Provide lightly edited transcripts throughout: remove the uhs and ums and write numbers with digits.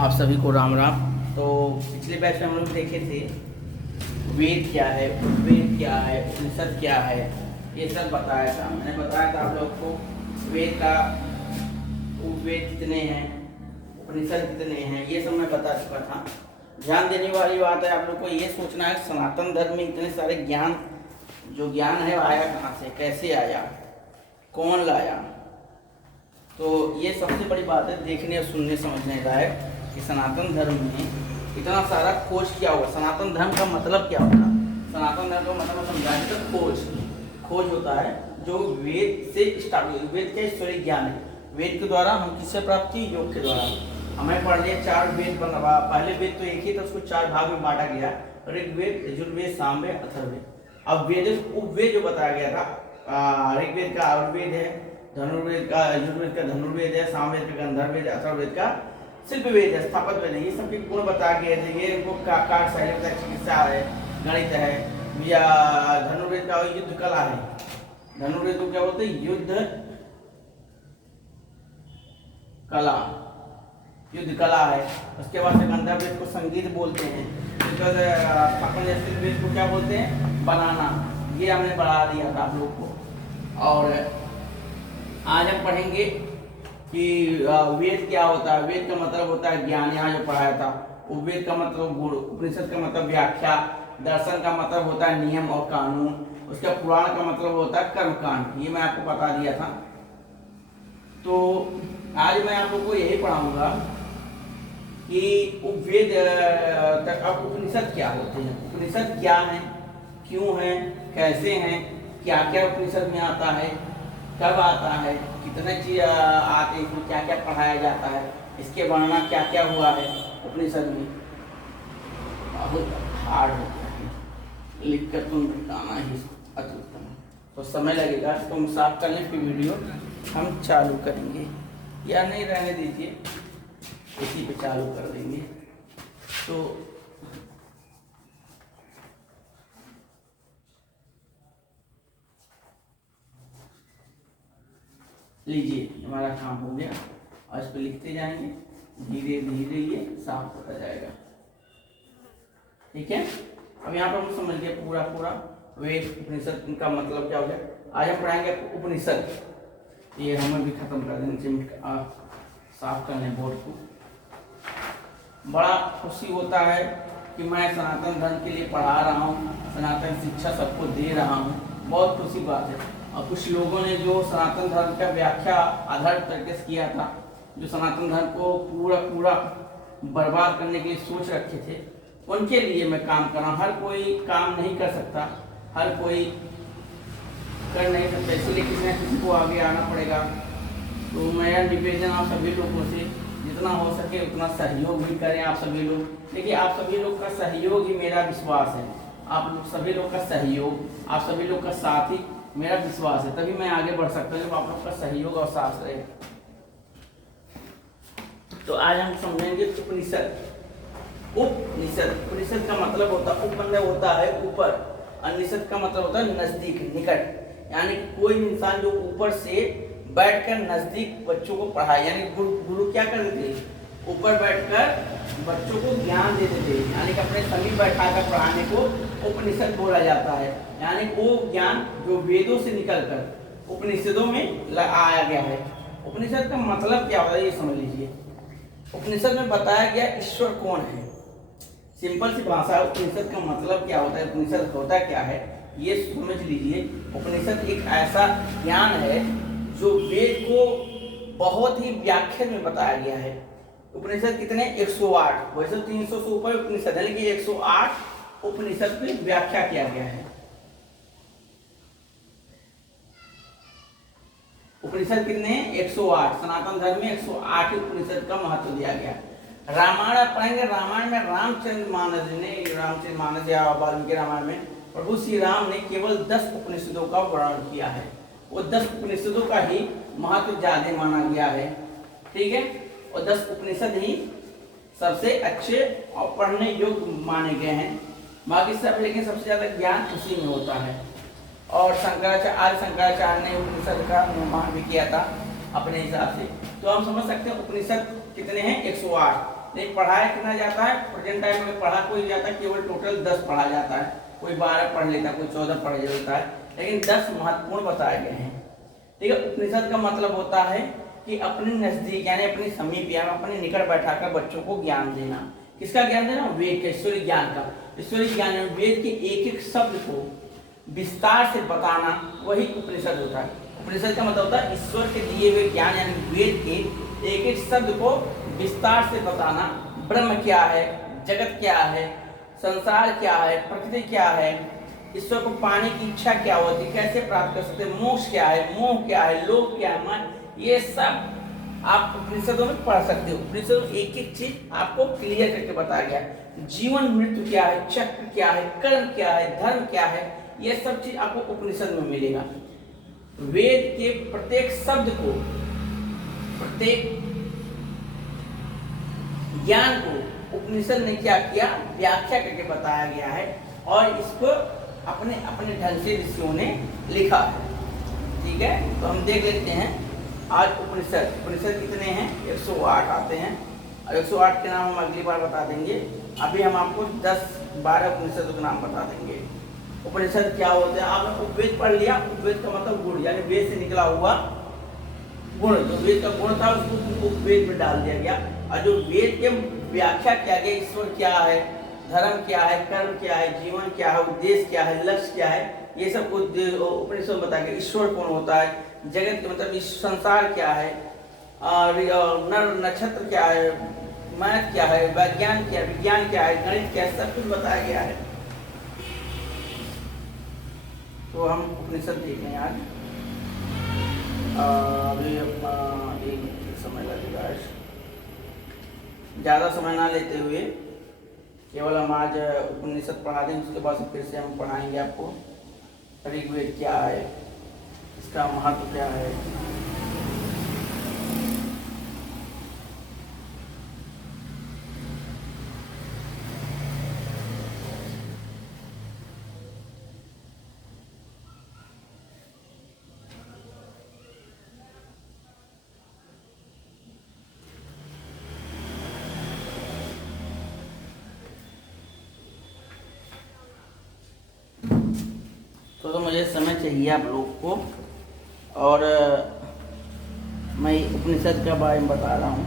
आप सभी को राम राम। तो पिछले बैच में हम लोग देखे थे वेद क्या है, उपवेद क्या है, उपनिषद क्या है, ये सब बताया था। मैंने बताया था आप लोग को वेद का उपवेद कितने हैं, उपनिषद कितने हैं, ये सब मैं बता चुका था। ध्यान देने वाली बात है, आप लोग को ये सोचना है सनातन धर्म में इतने सारे ज्ञान, जो ज्ञान है आया कहाँ से, कैसे आया, कौन लाया। तो ये सबसे बड़ी बात है देखने और सुनने समझने लायक कि सनातन धर्म में इतना सारा खोज किया हुआ। सनातन धर्म का मतलब क्या होता है? सनातन धर्म का मतलब समझाने तो खोज होता है जो वेद से स्टार्ट। वेद का ईश्वरीय ज्ञान है। वेद के द्वारा हम किससे प्राप्त की? योग के द्वारा। हमें पढ़ लिया 4 वेद बना। पहले वेद तो एक ही था, उसको 4 भाग में बांटा गया, ऋग्वेद, यजुर्वेद, सामवेद, अथर्ववेद। अब वेद उपवेद जो बताया गया था, ऋग्वेद का आयुर्वेद है, धनुर्वेद का यजुर्वेद का धनुर्वेद है, सामवेद का गंधर्ववेद, अथर्ववेद का शिल्पवेद है, स्थापत्य वेद है। ये सब के गुण बताया गया थे। ये इनको काट शैली, चिकित्सा है, गणित है, या धनुर्वेद का युद्ध कला है। धनुर्वेद को क्या बोलते हैं? युद्ध कला है। उसके बाद से गंधर्ववेद को संगीत बोलते हैं। उसके बाद स्थापत्य शिल्पवेद को क्या बोलते हैं? बनाना। ये हमने बढ़ा दिया था आप लोग को। और आज हम पढ़ेंगे कि वेद क्या होता है। वेद का मतलब होता है ज्ञान, यहाँ जो पढ़ाया था। उपवेद का मतलब गुण, उपनिषद का मतलब व्याख्या, दर्शन का मतलब होता है नियम और कानून, उसका पुराण का मतलब होता है कर्मकांड। ये मैं आपको बता दिया था। तो आज मैं आप लोग को यही पढ़ाऊंगा कि उपवेद तक अब उपनिषद क्या होते हैं, उपनिषद क्या है, क्यों है, कैसे हैं, क्या क्या उपनिषद में आता है, कब आता है, कितने चीज आते हैं, इसमें क्या क्या पढ़ाया जाता है, इसके वर्णना क्या क्या हुआ है उपनिषद में। बहुत हार्ड होता है, लिख कर तुम बताना ही अत्युत्तम। तो समय लगेगा, तो हम साफ करने की वीडियो हम चालू करेंगे, या नहीं रहने दीजिए, इसी पे चालू कर देंगे। तो लीजिए, हमारा काम हो गया और इस पर लिखते जाएंगे, धीरे धीरे ये साफ होता जाएगा। ठीक है, अब यहाँ पर हम समझ गए पूरा वेद उपनिषद का मतलब क्या हो गया। आज हम पढ़ाएंगे उपनिषद। ये हमें भी खत्म कर देंगे, साफ करने बोर्ड को। बड़ा खुशी होता है कि मैं सनातन धर्म के लिए पढ़ा रहा हूँ, सनातन शिक्षा सबको दे रहा हूँ, बहुत खुशी बात है। और कुछ लोगों ने जो सनातन धर्म का व्याख्या आधार तरीके से किया था, जो सनातन धर्म को पूरा बर्बाद करने के लिए सोच रखे थे, उनके लिए मैं काम कर रहा हूँ। हर कोई काम नहीं कर सकता, हर कोई कर नहीं सकता, इसलिए किसी न किसी को आगे आना पड़ेगा। तो मेरा निवेदन आप सभी लोगों से, जितना हो सके उतना सहयोग भी करें आप सभी लोग। देखिए, आप सभी लोग का सहयोग ही मेरा विश्वास है। आप लोग सभी लोग का सहयोग, आप सभी लोग का साथ ही मेरा विश्वास है, तभी मैं आगे बढ़ सकता हूँ जब आप लोग का सहयोग और साथ रहे। तो आज हम समझेंगे उपनिषद। उपनिषद का मतलब होता है, उप मतलब होता है ऊपर, और निषद का मतलब होता है नजदीक, निकट। यानी कोई इंसान जो ऊपर से बैठकर नजदीक बच्चों को पढ़ाए, यानी गुरु क्या करते थे? ऊपर बैठकर बच्चों को ज्ञान देते थे, यानी कि अपने समीप बैठाकर पढ़ाने को उपनिषद बोला जाता है। यानी वो ज्ञान जो वेदों से निकलकर उपनिषदों में आया गया है। उपनिषद का मतलब क्या होता है ये समझ लीजिए। उपनिषद में बताया गया ईश्वर कौन है। सिंपल सी भाषा, उपनिषद का मतलब क्या होता है, उपनिषद होता क्या है ये समझ लीजिए। उपनिषद एक ऐसा ज्ञान है जो वेद को बहुत ही व्याख्या में बताया गया है। उपनिषद कितने? 108। वैसे 300 से ऊपर उपनिषद है, लेकिन 108 उपनिषद की व्याख्या किया गया है। उपनिषद कितने? 108। सनातन धर्म में 108 उपनिषद का महत्व दिया गया। रामायण पढ़ेंगे। रामायण में रामचंद्र मानस या वाल्मीकि रामायण में प्रभु श्री राम ने केवल 10 उपनिषदों का वर्णन किया है। वो 10 उपनिषदों का ही महत्व ज्यादा माना गया है। ठीक है, और 10 उपनिषद ही सबसे अच्छे और पढ़ने योग्य माने गए हैं। बाकी सब, लेकिन सबसे ज्यादा ज्ञान उसी में होता है। और शंकराचार्य ने उपनिषद का निर्माण भी किया था अपने हिसाब से। तो हम समझ सकते हैं उपनिषद कितने हैं? 108। नहीं पढ़ाया कितना जाता है, प्रेजेंट टाइम में पढ़ा कोई जाता है केवल टोटल 10 पढ़ा जाता है, कोई 12 पढ़ लेता है, कोई 14 पढ़ लेता है, लेकिन 10 महत्वपूर्ण बताए गए हैं। ठीक है, उपनिषद का मतलब होता है कि अपने नजदीक यानी अपने समीप या अपने निकट बैठाकर बच्चों को ज्ञान देना। किसका ज्ञान देना? वेद के ईश्वरीय ज्ञान का। ईश्वरीय ज्ञान वेद के एक एक शब्द को विस्तार से बताना, वही उपनिषद होता है। उपनिषद का मतलब होता है ईश्वर के दिए हुए ज्ञान यानी वेद के एक एक शब्द को विस्तार से बताना। ब्रह्म क्या है, जगत क्या है, संसार क्या है, प्रकृति क्या है, ईश्वर को पाने की इच्छा क्या होती है, कैसे प्राप्त कर सकते हैं, मोक्ष क्या है, मोह क्या है, लोभ क्या है, मन, ये सब आप उपनिषदों में पढ़ सकते हो। उपनिषदों में एक एक चीज आपको क्लियर करके बताया गया। जीवन मृत्यु क्या है, चक्र क्या है, कर्म क्या है, धर्म क्या है, ये सब चीज आपको उपनिषद में मिलेगा। वेद के प्रत्येक शब्द को, प्रत्येक ज्ञान को उपनिषद ने क्या किया, व्याख्या करके बताया गया है और इसको अपने अपने ढंग से ऋषियों ने लिखा है। ठीक है, तो हम देख लेते हैं आज उपनिषद कितने हैं, 108 आते हैं और 108 के नाम हम अगली बार बता देंगे। अभी हम आपको 10-12 उपनिषदों के नाम बता देंगे। उपनिषद क्या होते हैं, आपने उपवेद पढ़ लिया। उपवेद का मतलब गुण, यानी वेद से निकला हुआ गुण, जो वेद का गुण था उसको उपवेद में डाल दिया गया। और जो वेद के व्याख्या किया गया, ईश्वर क्या है, धर्म क्या है, कर्म क्या है, जीवन क्या है, उद्देश्य क्या है, लक्ष्य क्या है, ये सब उपनिषद में बताया गया। ईश्वर कौन होता है, जगत के मतलब इस संसार क्या है, नर नक्षत्र क्या है, मैथ क्या है, विज्ञान क्या है, विज्ञान क्या है, गणित क्या है, सब कुछ बताया गया है। तो हम उपनिषद देख रहे हैं आज। अभी एक समय लगेगा, ज़्यादा समय ना लेते हुए केवल हम आज उपनिषद पढ़ा देंगे, उसके बाद फिर से हम पढ़ाएंगे आपको ऋग्वेद क्या है, इसका महत्व क्या है। तो मुझे समय चाहिए आप लोग को, और मैं उपनिषद के बारे में बता रहा हूँ।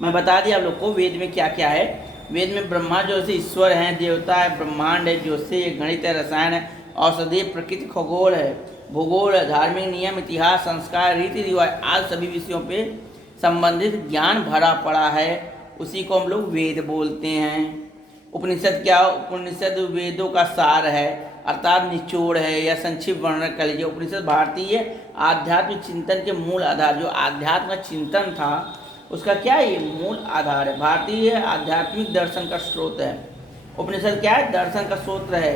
मैं बता दिया आप लोग को वेद में क्या क्या है। वेद में ब्रह्मा जो से ईश्वर हैं, देवता है, ब्रह्मांड है, जो से गणित है, रसायन है, औषधि, प्रकृति, खगोल है, भूगोल है, धार्मिक नियम, इतिहास, संस्कार, रीति रिवाज आज सभी विषयों पे संबंधित ज्ञान भरा पड़ा है। उसी को हम लोग वेद बोलते हैं। उपनिषद क्या? उपनिषद वेदों का सार है, अर्थात निचोड़ है या संक्षिप्त वर्णन कर लीजिए। उपनिषद भारतीय आध्यात्मिक चिंतन के मूल आधार, जो आध्यात्म चिंतन था उसका क्या है, ये मूल आधार है। भारतीय आध्यात्मिक दर्शन का स्रोत है। उपनिषद क्या है? दर्शन का स्रोत है।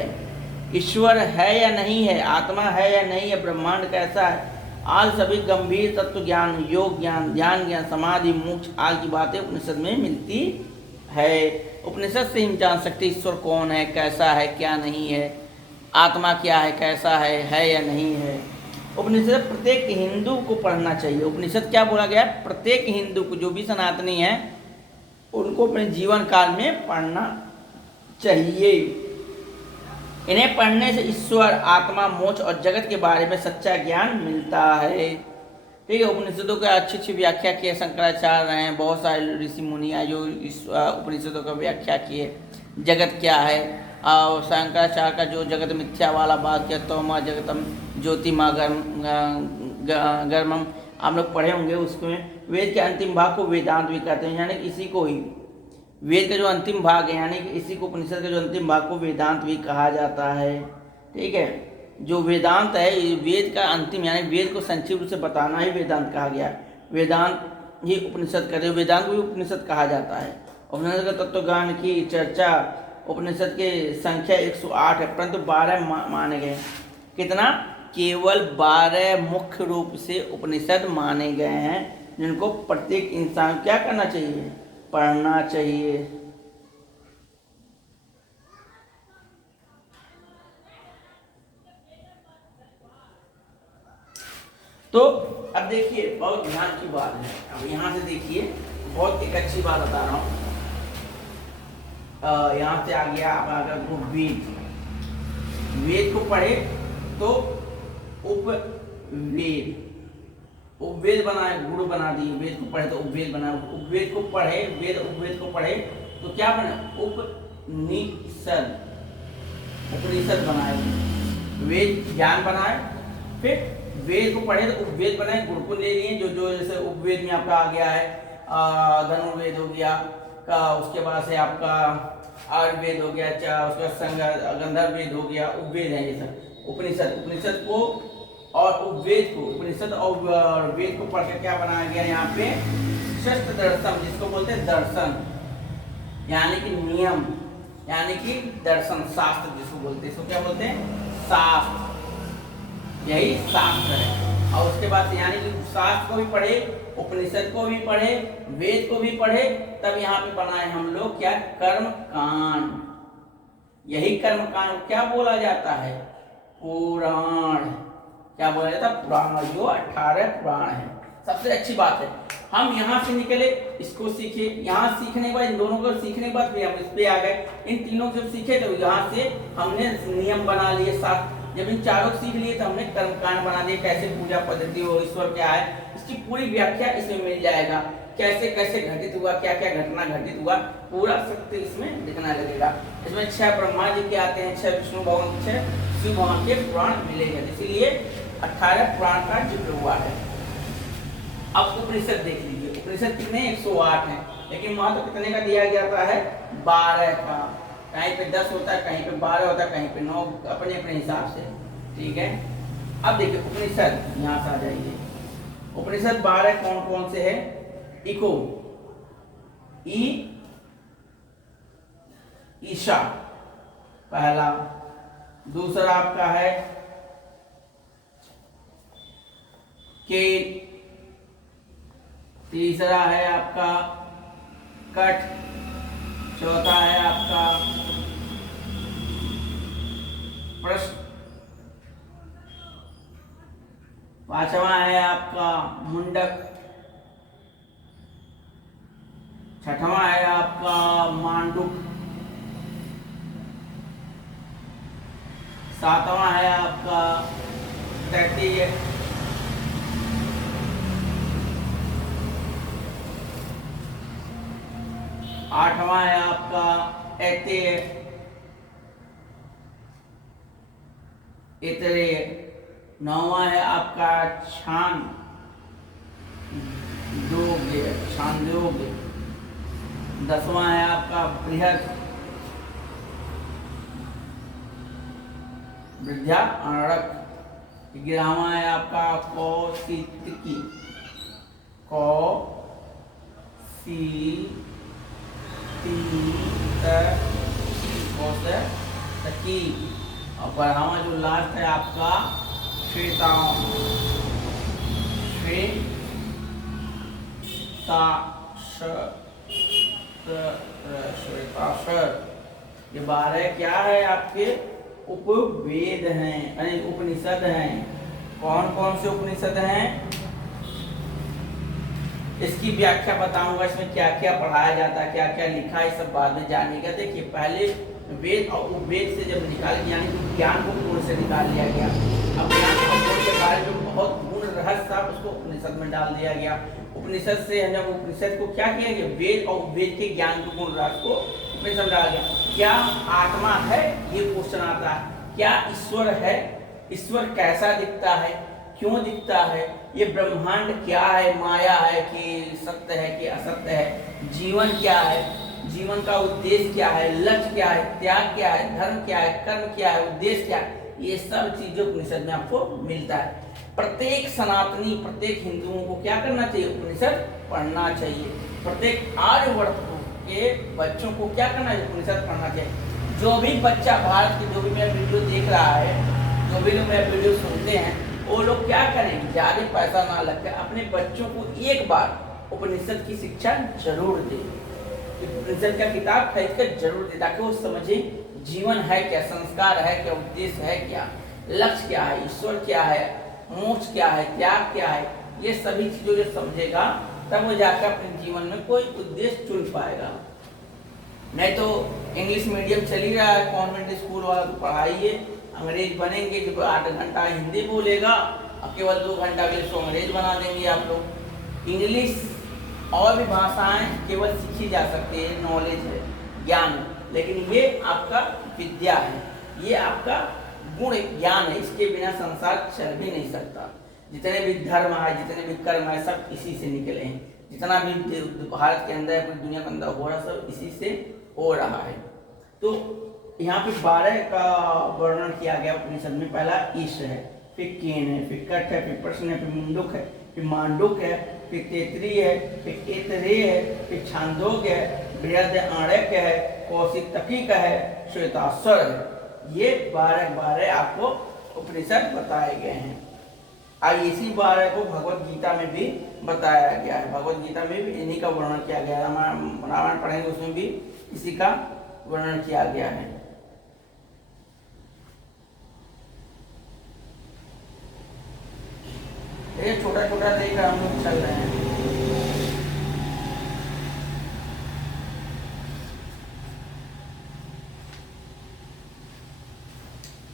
ईश्वर है या नहीं है, आत्मा है या नहीं है, ब्रह्मांड कैसा है, आज सभी गंभीर तत्व ज्ञान, योग ज्ञान, ध्यान ज्ञान, समाधि, मोक्ष आज की बातें उपनिषद में मिलती है। उपनिषद से हम जान सकते ईश्वर कौन है, कैसा है, क्या नहीं है, आत्मा क्या है, कैसा है या नहीं है। उपनिषद प्रत्येक हिंदू को पढ़ना चाहिए। उपनिषद क्या बोला गया? प्रत्येक हिंदू को, जो भी सनातनी है उनको अपने जीवन काल में पढ़ना चाहिए। इन्हें पढ़ने से ईश्वर, आत्मा, मोक्ष और जगत के बारे में सच्चा ज्ञान मिलता है। ठीक है, उपनिषदों का अच्छी अच्छी व्याख्या किए शंकराचार्य हैं, बहुत सारे ऋषि मुनि हैं जो इस उपनिषदों का व्याख्या किए। जगत क्या है, और शंकराचार्य का जो जगत मिथ्या वाला बात किया, तोमा जगतम ज्योतिमा गर्मम, आप लोग पढ़े होंगे। उसमें वेद के अंतिम भाग को वेदांत भी कहते हैं, यानी इसी को ही वेद का जो अंतिम भाग है, यानी कि इसी को उपनिषद का जो अंतिम भाग को वेदांत भी कहा जाता है। ठीक है, जो वेदांत है, वेद का अंतिम यानी वेद को संक्षिप्त रूप से बताना ही वेदांत कहा गया। वेदांत ही उपनिषद कहते हैं, वेदांत को भी उपनिषद कहा जाता है। उपनिषद का तत्वज्ञान की चर्चा, उपनिषद के संख्या 108 है, परंतु 12 माने गए। कितना? केवल 12 मुख्य रूप से उपनिषद माने गए हैं, जिनको प्रत्येक इंसान क्या करना चाहिए? पढ़ना चाहिए। तो अब देखिए बहुत ध्यान की बात है, अब यहाँ से देखिए बहुत एक अच्छी बात बता रहा हूँ। यहाँ से आ गया अब अगर वो वेद, वेद को पढ़े तो उपवेद, उपवेद बनाए, गुरु बना दिए, वेद को पढ़े तो उपवेद बना, उपवेद को पढ़े, वेद उपवेद को पढ़े तो क्या बने, उपनिषद, उपनिषद बनाए, वेद ज्ञान बनाए, फिर वेद को पढ़े तो उपवेद बनाए, गुरु को ले लिए, जो जो जैसे उपवेद में आपका आ गया है धनुर्वेद हो गया का, उसके बाद से आपका आयुर्वेद हो गया, उसका गंधर्व वेद हो गया, उपवेद है ये सब। उपनिषद, उपनिषद को और उपवेद को, उपनिषद और वेद को पढ़ के क्या बनाया गया यहाँ पे, शस्त्र दर्शन, जिसको बोलते हैं दर्शन, यानी कि नियम, यानी कि दर्शन शास्त्र जिसको बोलते हैं, इसको क्या बोलते हैं, शास्त्र, यही शास्त्र है। और उसके बाद यानी कि शास्त्र को भी पढ़े, उपनिषद को भी पढ़े, वेद को भी पढ़े, तब यहाँ पे बनाए हम लोग क्या, कर्म कांड, यही कर्म कांड क्या बोला जाता है, पुराण, क्या बोला जाता है, पुराण, जो 18 पुराण है। सबसे अच्छी बात है हम यहाँ से निकले, इसको सीखे, यहाँ सीखने के बाद इन दोनों को सीखने के बाद फिर हम इस पे आ गए, इन तीनों को जब सीखे तो यहाँ से हमने नियम बना लिए साथ, जब इन चारों सीख लिए तो हमने कर्मकांड बना दिए, कैसे पूजा पद्धति हो, ईश्वर क्या है, इसकी पूरी व्याख्या इसमें मिल जाएगा, कैसे कैसे घटित हुआ, क्या क्या घटना घटित हुआ, पूरा सत्य इसमें दिखना लगेगा। इसमें 6 ब्रह्मा जी के आते हैं, 6 विष्णु भगवान, 6 शिव भगवान के पुराण मिलेंगे, इसीलिए 18 पुराण का जिक्र हुआ है। अब उपनिषद देख लीजिए, उपनिषद कितने 108 हैं, लेकिन वहां तो कितने का दिया जाता है, 12 का, कहीं पे 10 होता है, कहीं पे 12 होता है, कहीं पे 9, अपने अपने हिसाब से, ठीक है। अब देखिए उपनिषद, यहाँ से आ जाइए, उपनिषद 12 कौन कौन से है, इको, ईशा पहला, दूसरा आपका है के, तीसरा है आपका कट, चौथा है आपका प्रश्न, पांचवा है आपका मुंडक, छठवां है आपका मांडुक, सातवां है आपका तैत्तिरीय, आठवां है आपका ऐत्रेय, ऐतरेय, नौवां है आपका छांदोग्य, छांदोग्य, 10वां है आपका बृहद, बृहदारण्यक, 11वां है आपका कौशितकी, कौशितकी, और 12वां जो लास्ट है आपका श्वेताक्षर। ये 12 क्या है आपके, उपवेद हैं, यानी उपनिषद हैं। कौन कौन से उपनिषद हैं, इसकी व्याख्या बताऊंगा, इसमें क्या क्या पढ़ाया जाता है, क्या क्या लिखा है, सब बाद में जानेगा। देखिए पहले वेद और उपवेद से जब निकाल, यानी कि ज्ञान को पूर्ण से निकाल लिया गया, अब ज्ञान के बारे में बहुत पूर्ण रहस्य था, उसको उपनिषद में डाल दिया गया। उपनिषद से जब उपनिषद को क्या किया गया, वेद और उपवेद के ज्ञान के पूर्ण रहस्य को उपनिषद डाला गया। क्या आत्मा है, ये क्वेश्चन आता है, क्या ईश्वर है, ईश्वर कैसा दिखता है, क्यों दिखता है, ये ब्रह्मांड क्या है, माया है कि सत्य है कि असत्य है, जीवन क्या है, जीवन का उद्देश्य क्या है, लक्ष्य क्या है, त्याग क्या है, धर्म क्या है, कर्म क्या है, उद्देश्य क्या है, ये सब चीजें उपनिषद में आपको मिलता है। प्रत्येक सनातनी, प्रत्येक हिंदुओं को क्या करना चाहिए, उपनिषद पढ़ना चाहिए। प्रत्येक आर्यवर्त के बच्चों को क्या करना चाहिए, उपनिषद पढ़ना चाहिए। जो भी बच्चा भारत की, जो भी मेरा वीडियो देख रहा है, जो भी लोग मेरा वीडियो सुनते हैं, वो लोग क्या करें, ज्यादा पैसा ना लगकर अपने बच्चों को एक बार उपनिषद की शिक्षा जरूर दें। उपनिषद का किताब खरीद कर जरूर दे, ताकि वो समझे जीवन है क्या, संस्कार है क्या, उद्देश्य है क्या, लक्ष्य क्या है, ईश्वर क्या है, मोक्ष क्या है, त्याग क्या है, ये सभी चीजों जो समझेगा तब वो जाकर अपने जीवन में कोई उद्देश्य चुन पाएगा। नहीं तो इंग्लिश मीडियम चल ही रहा है, कॉन्वेंट स्कूल वाला तो पढ़ाइए, अंग्रेज बनेंगे, जो 8 घंटा हिंदी बोलेगा और केवल 2 घंटा के लिए उसको अंग्रेज बना देंगे आप लोग। इंग्लिश और भी भाषाएं केवल सीखी जा सकती है, नॉलेज है, ज्ञान, लेकिन ये आपका विद्या है, ये आपका गुण ज्ञान है, इसके बिना संसार चल भी नहीं सकता। जितने भी धर्म है, जितने भी कर्म है, सब इसी से निकले हैं। जितना भी भारत के अंदर पूरी दुनिया के अंदर हो रहा है सब इसी से हो रहा है। तो यहाँ पे 12 का वर्णन किया गया उपनिषद में। पहला ईश है, फिर केन है, फिर कट है, फिर प्रश्न है, फिर मुंडुक है, फिर मांडुक है, फिर तेतरी है, फिर एतरे है, फिर छांदोग्य है, बृहद आण्यक है, कौशिक है, श्वेताश्वर है। ये 12 आपको उपनिषद बताए गए हैं। अब इसी 12 को भगवत गीता में भी बताया गया है। भगवत गीता में भी इन्हीं का वर्णन किया गया है। रामायण पढ़ेंगे उसमें भी इसी का वर्णन किया गया है। ये छोटा छोटा देखकर हम लोग चल रहे हैं।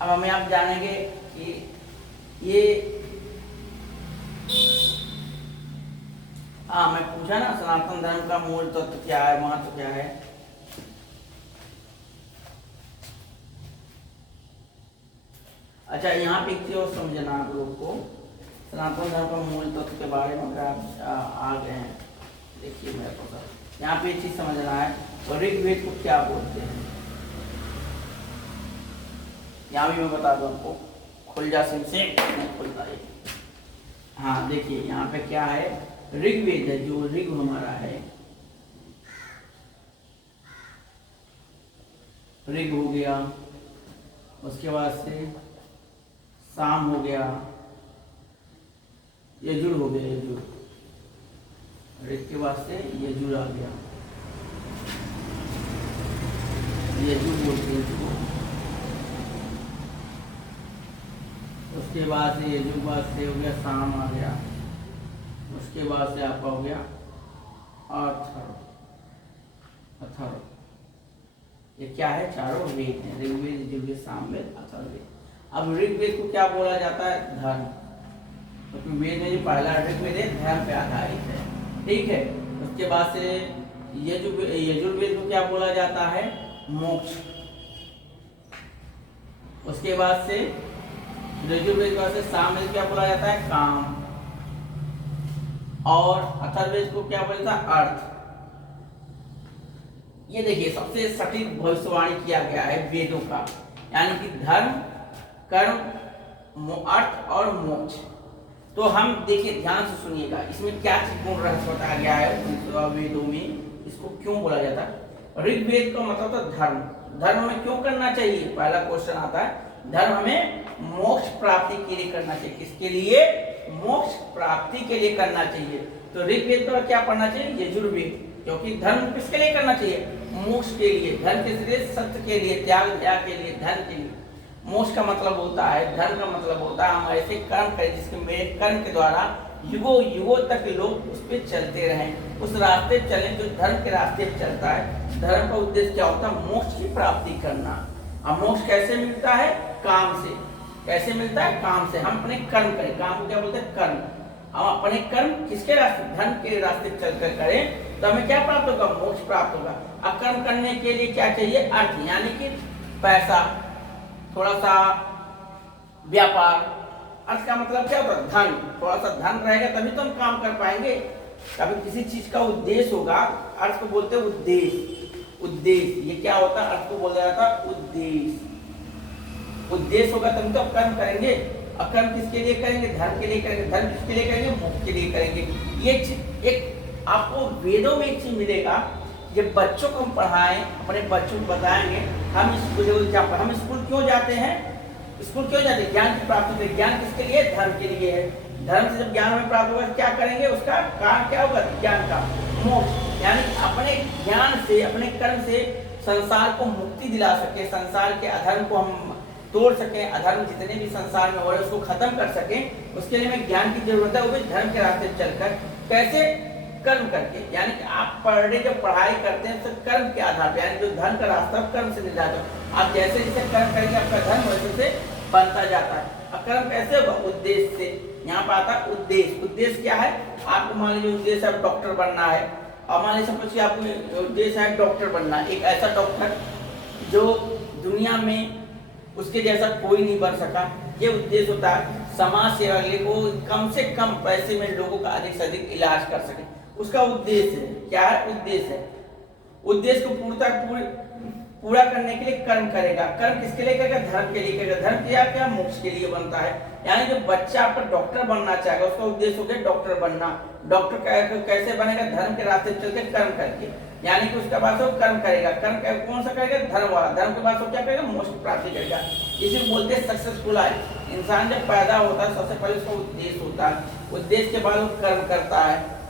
अब हमें आप जानेंगे कि ये मैं पूछा ना सनातन धर्म का मूल तत्व क्या है, महत्व क्या है। अच्छा, यहाँ पे एक चीज और समझना आप लोग को, सनातन धर्म का मूल तत्व के बारे में अगर आप आ गए हैं, देखिए मेरे पास यहाँ पे एक चीज समझना है, ऋग्वेद को क्या बोलते हैं। यहाँ भी मैं बता दूं आपको, खुल जा सिम से नहीं खुलता है। हाँ देखिए यहाँ पे क्या है, ऋग्वेद है, जो ऋग हमारा है, ऋग हो गया, उसके बाद से साम हो गया, यजुर हो गया, यजुर, ऋग के बाद से यजुर आ गया, यजुर बोलते हैं। उसके बाद से यजुर बाद से हो गया साम आ गया, उसके बाद से आपका हो गया अथर्व। ये क्या है, चारों वेद हैं, ऋग्वेद, यजुर्वेद, सामवेद, अथर्ववेद। अब ऋग्वेद को क्या बोला जाता है, धर्म, क्योंकि तो वेद में जो पहला ऋग्वेद है धर्म पे आधारित है, ठीक है। उसके बाद से यजुर्वेद को क्या बोला जाता है, मोक्ष। उसके बाद से यजुर्वेद के बाद से सामवेद क्या बोला जाता है, काम। और अथर्ववेद को क्या बोलता है, अर्थ। ये देखिए सबसे सटीक भविष्यवाणी किया गया है वेदों का, यानी कि धर्म, कर्म, अर्थ और मोक्ष। तो हम देखिए ध्यान से सुनिएगा, इसमें क्या गुण रहस्य बताया गया है वेदों में, इसको क्यों बोला जाता है। ऋग्वेद का मतलब तो धर्म, धर्म हमें क्यों करना चाहिए, पहला क्वेश्चन आता है। धर्म हमें मोक्ष प्राप्ति के लिए करना चाहिए। किसके लिए, मोक्ष प्राप्ति के लिए करना चाहिए। तो ऋग्वेद का क्या पढ़ना चाहिए, यजुर्वेद, क्योंकि धर्म किसके लिए करना चाहिए, मोक्ष के लिए। धर्म किसके लिए, सत्य के लिए, त्याग के लिए, धर्म के लिए। मोक्ष का मतलब होता है, धर्म का मतलब होता है हम ऐसे कर्म करें जिसके मेरे कर्म के द्वारा युगों युगों तक लोग उस पर चलते रहें, उस रास्ते चलें जो धर्म के रास्ते पर चलता है। धर्म का उद्देश्य क्या होता है, मोक्ष की प्राप्ति करना। अब मोक्ष कैसे मिलता है, काम से। कैसे मिलता है, काम से। हम अपने कर्म करें, काम को क्या बोलते हैं, कर्म। हम अपने कर्म किसके रास्ते, धर्म के रास्ते चलकर करें तो हमें क्या प्राप्त होगा, मोक्ष प्राप्त होगा। अब कर्म करने के लिए क्या चाहिए, अर्थ, यानी कि पैसा, थोड़ा सा व्यापार। अर्थ का मतलब क्या होता है, धन। थोड़ा सा धन रहेगा तभी तो हम काम कर पाएंगे। कभी किसी चीज का उद्देश्य होगा, अर्थ को बोलते हैं उद्देश्य। उद्देश्य ये क्या होता है, अर्थ को बोला जाता है उद्देश्य। उद्देश्य होगा तभी तो कर्म करेंगे। और कर्म किसके लिए करेंगे, धर्म के लिए करेंगे। धर्म किसके लिए करेंगे, मोक्ष के लिए करेंगे। ये एक आपको वेदों में एक चीज मिलेगा, जब बच्चों को हम पढ़ाएं, अपने बच्चों को बताएंगे, हम स्कूल क्यों जाते हैं, स्कूल क्यों जाते हैं, ज्ञान की प्राप्ति के लिए। ज्ञान किसके लिए, धर्म के लिए है। धर्म से जब ज्ञान हमें प्राप्त होगा क्या करेंगे, उसका कारण क्या होगा, ज्ञान का, मोक्ष। यानी अपने ज्ञान से, अपने कर्म से संसार को मुक्ति दिला सके, संसार के अधर्म को हम तोड़ सकें, अधर्म जितने भी संसार में हो रहे उसको खत्म कर सकें, उसके लिए हमें ज्ञान की जरूरत है, वो भी धर्म के रास्ते चलकर। कैसे? कर्म करके। यानी कि आप पढ़ रहे जब पढ़ाई करते हैं तो कर्म के आधार पर, यानी जो धर्म का रास्ता कर्म से निर्धारित हो। आप जैसे जैसे कर्म करेंगे आपका धर्म वैसे से बनता जाता है। अब कर्म कैसे होगा? उद्देश्य से। यहाँ पर आता है उद्देश्य। उद्देश्य क्या है? आपको मान लीजिए उद्देश्य है डॉक्टर बनना है, और मान लीजिए सपोज आपको उद्देश्य है डॉक्टर बनना, एक ऐसा डॉक्टर जो दुनिया में उसके जैसा कोई नहीं बन सका, ये उद्देश्य होता है। समाज सेवा के लिए वो कम से कम पैसे में लोगों का अधिक से अधिक इलाज कर सके, उसका उद्देश्य है। क्या है? उद्देश्य है। उद्देश्य को पूरा करने के लिए कर्म करेगा। कर्म किसके लिए करेगा? धर्म के लिए करेगा। धर्म क्या क्या? मोक्ष के लिए बनता है। यानी जो बच्चा आपका डॉक्टर बनना चाहेगा उसका उद्देश्य हो गया डॉक्टर बनना। डॉक्टर कैसे बनेगा? धर्म के रास्ते चल के कर्म करके। यानी कि उसके बाद वो कर्म करेगा। कर्म कौन सा करेगा? धर्म वाला। धर्म के बाद वो क्या करेगा? मोक्ष प्राप्ति करेगा। इसे बोलते हैं सक्सेसफुल लाइफ। इंसान जब पैदा होता है सबसे पहले उसका उद्देश्य होता है, उद्देश्य के बाद वो कर्म करता है।